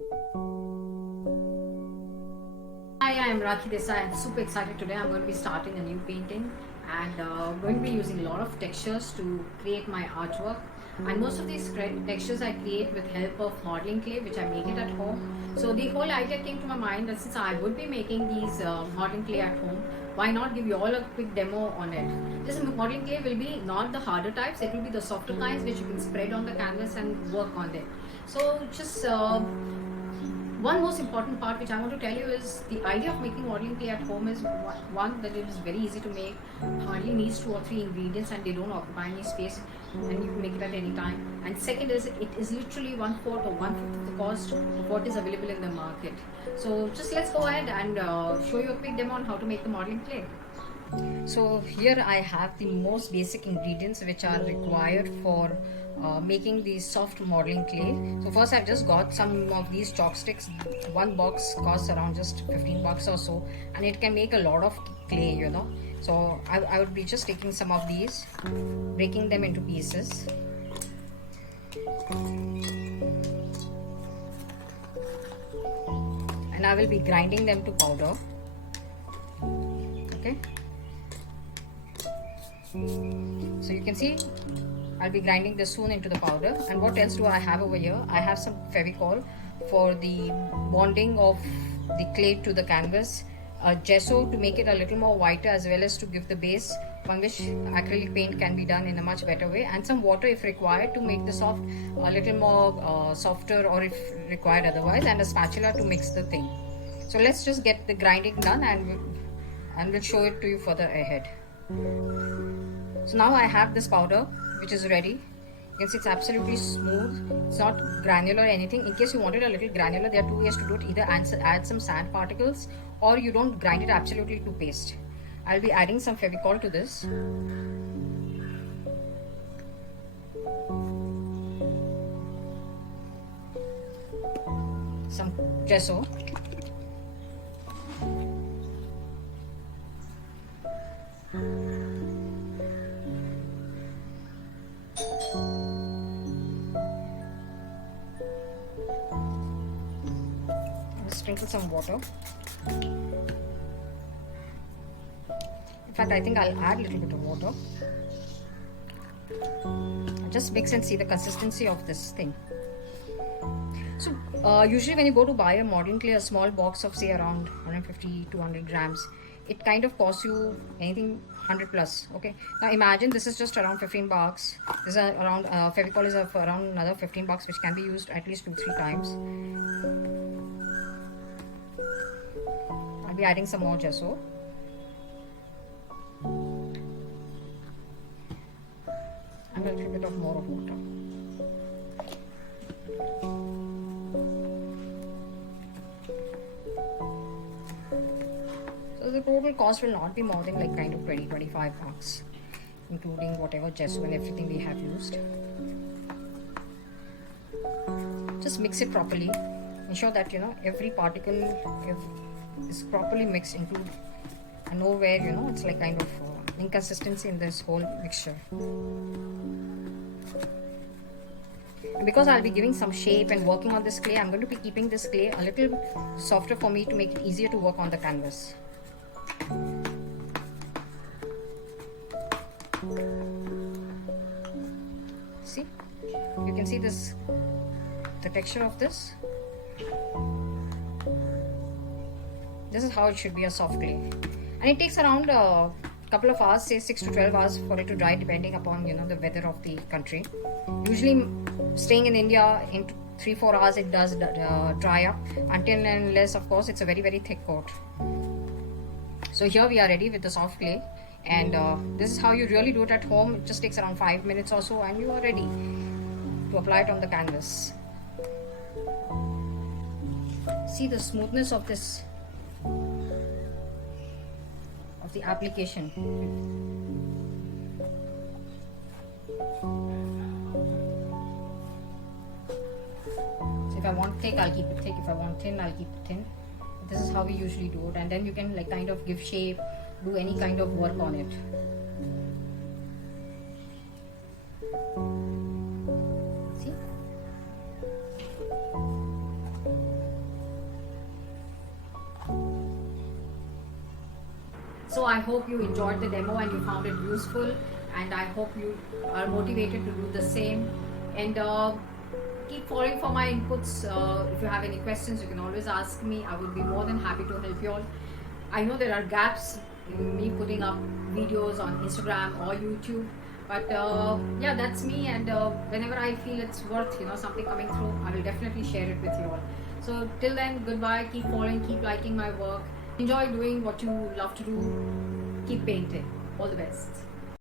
Hi, I am Rakhi Desai. I'm super excited today. I'm going to be starting a new painting and going to be using a lot of textures to create my artwork. And most of these textures I create with help of modeling clay, which I make it at home. So the whole idea came to my mind that since I would be making these modeling clay at home, why not give you all a quick demo on it? This modeling clay will be not the harder types; it will be the softer kinds which you can spread on the canvas and work on it. So just one most important part which I want to tell you is the idea of making modeling clay at home is one that it is very easy to make, hardly needs 2 or 3 ingredients and they don't occupy any space and you can make it at any time. And second is it is literally 1/4 or 1/5 of the cost of what is available in the market. So just let's go ahead and show you a quick demo on how to make the modeling clay. So here I have the most basic ingredients which are required for making the soft modeling clay. So first I've just got some of these chalk sticks. One box costs around just 15 bucks or so and it can make a lot of clay, you know. So I would be just taking some of these, breaking them into pieces. And I will be grinding them to powder. Okay. So you can see I'll be grinding this soon into the powder. And what else do I have over here? I have some Fevicol for the bonding of the clay to the canvas, gesso to make it a little more whiter as well as to give the base on which acrylic paint can be done in a much better way, and some water if required to make the soft a little more softer or if required otherwise, and a spatula to mix the thing. So let's just get the grinding done and we'll show it to you further ahead. So now I have this powder which is ready. You can see it's absolutely smooth. It's not granular or anything. In case you want it a little granular, there are 2 ways to do it. Either add some sand particles or you don't grind it absolutely to paste. I'll be adding some Fevicol to this. Some gesso. Sprinkle some water. In fact, I think I'll add a little bit of water. Just mix and see the consistency of this thing. So usually when you go to buy a modeling clay, a small box of say around 150-200 grams, it kind of costs you anything 100 plus. Okay, now imagine this is just around 15 bucks. This is around Fevicol is for around another 15 bucks, which can be used at least 2-3 times. I'll be adding some more gesso. And a little bit of more of water. So the total cost will not be more than like kind of 20-25 bucks, including whatever gesso and everything we have used. Just mix it properly. Ensure that you know every particle is properly mixed into, and nowhere you know it's like kind of inconsistency in this whole mixture. And because I'll be giving some shape and working on this clay, I'm going to be keeping this clay a little softer for me to make it easier to work on the canvas. See, you can see this, the texture of this. This is how it should be, a soft clay, and it takes around a couple of hours, say 6 to 12 hours for it to dry, depending upon you know the weather of the country. Usually staying in India, in 3-4 hours it does dry up, until and unless of course it's a very thick coat. So here we are ready with the soft clay, and this is how you really do it at home. It just takes around 5 minutes or so and you are ready to apply it on the canvas. See the smoothness of this, of the application. So if I want thick, I'll keep it thick. If I want thin, I'll keep it thin. This is how we usually do it, and then you can like kind of give shape, do any kind of work on it. See? So I hope you enjoyed the demo and you found it useful, and I hope you are motivated to do the same. And keep following for my inputs. If you have any questions, you can always ask me. I would be more than happy to help you all. I know there are gaps in me putting up videos on Instagram or YouTube, but yeah, that's me. And whenever I feel it's worth, something coming through, I will definitely share it with you all. So till then, goodbye. Keep following, keep liking my work. Enjoy doing what you love to do. Keep painting. All the best.